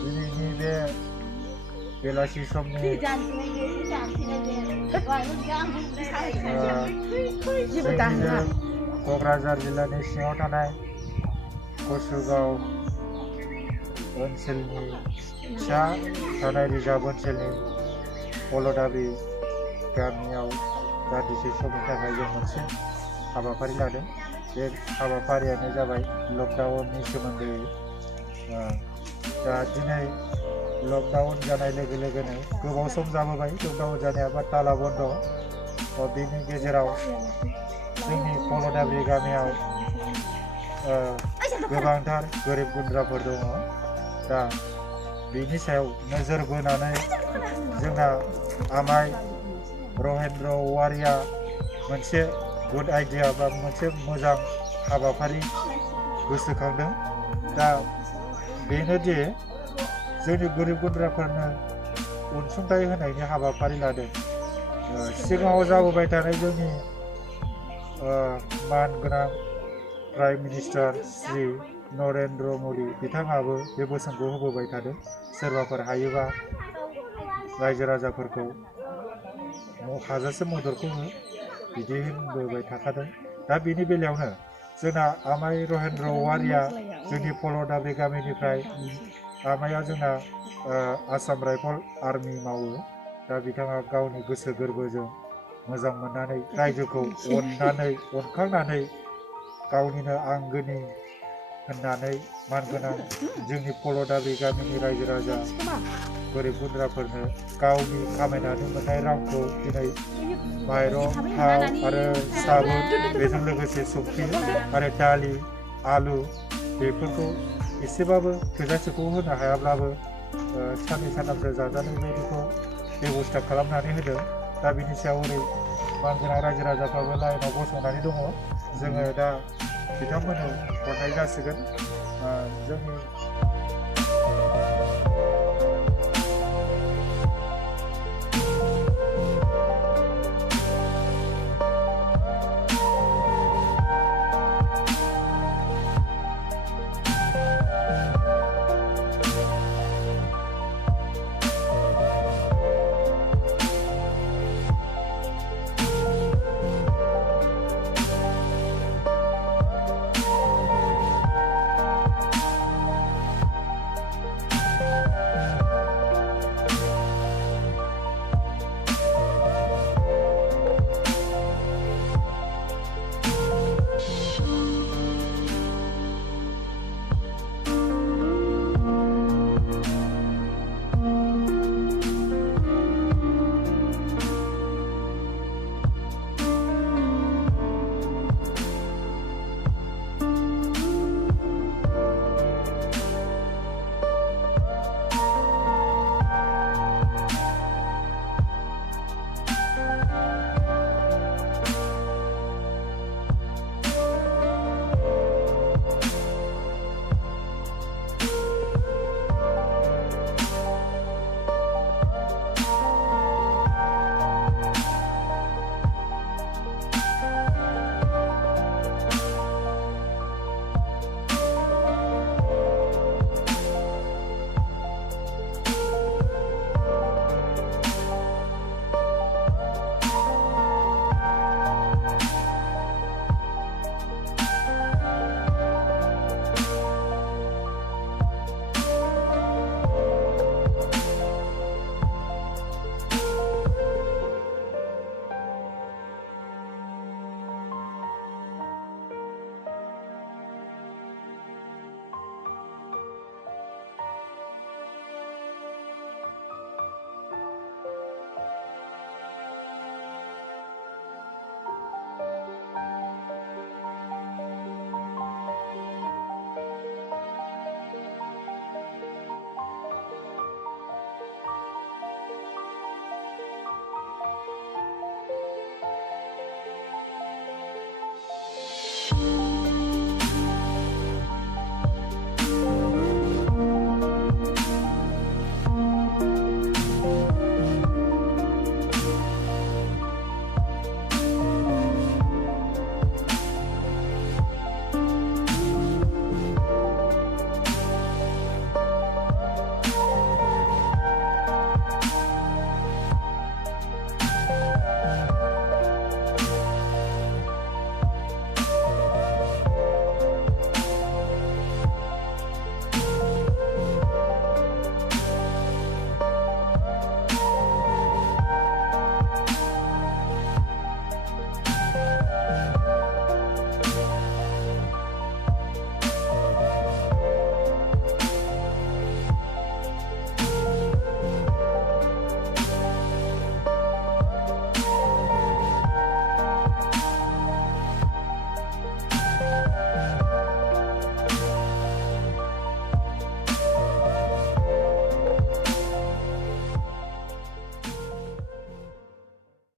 दिनैनि बे बेलासि समनि क'क्राझार जिल्लानि सिङाव थानाय कसुगाव ओनसोलनि फिसा थानाय रिजार्भ ओनसोलनि पल'दाबि गामियाव दान्दिसे समनि थाखाय जों मोनसे हाबाफारि लादों। बे हाबाफारियानो जाबाय लकडाउननि सोमोन्दै। दा दिनै लकडाउन जानाय लोगो लोगोनो गोबाव सम जाबोबाय लकडाउन जानाया बा ताला बन्द'। बेनि गेजेराव जोंनि पल'दाबि गामियाव गोबांथार गोरिब गुन्द्राफोर दङ। दा बेनि सायाव नोजोर बोनानै जोंना आमाय रहेन्द्र औवारिया मोनसे गुड आइडिया बा मोनसे मोजां हाबाफारि गोसोखांदों। दा बेनोदि जोंनि गोरिब गुन्द्राफोरनो अनसुंथाइ होनायनि हाबाफारि लादों। सिगाङाव जाबोबाय थानाय जोंनि मानगोनां प्राइम मिनिस्टार श्री नरेन्द्र मदि बिथाङाबो बे बोसोनखौ होबोबाय थादों। सोरबाफोर हायोबा रायजो राजाफोरखौ हाजासे मददखौ हो बिदि होनबोबाय थाखादों। दा बेनि बेलायावनो जोंना आमाय रहेन्द्र औवारिया जोंनि पल'दाबि गामिनिफ्राय आमाया जोंना आसाम राइफल आर्मि मावो। दा बिथाङा गावनि गोसो गोरबोजों मोजां मोननानै रायजोखौ अनखांनानै गावनिनो आंगोनि होननानै मानगोनां जोंनि पल'दाबि गामिनि रायजो राजा गोरिब गुन्द्राफोरनो गावनि खामायनानै मोननाय रांखौ दिनै माइरं, थाव आरो साबुन, बेजों लोगोसे संख्रि आरो दालि, आलु बेफोरखौ एसेबाबो थोजासेखौ होनो हायाब्लाबो साननै सानथामसो जाजानाय बायदिखौ बेब'स्था खालामनानै होदों। दा बिनि सायाव ओरै मानगोनां रायजो राजाफ्राबो लाइनाव गसंनानै दङ। जोङो दा बिथांमोननो हरनाय जासिगोन। जोंनि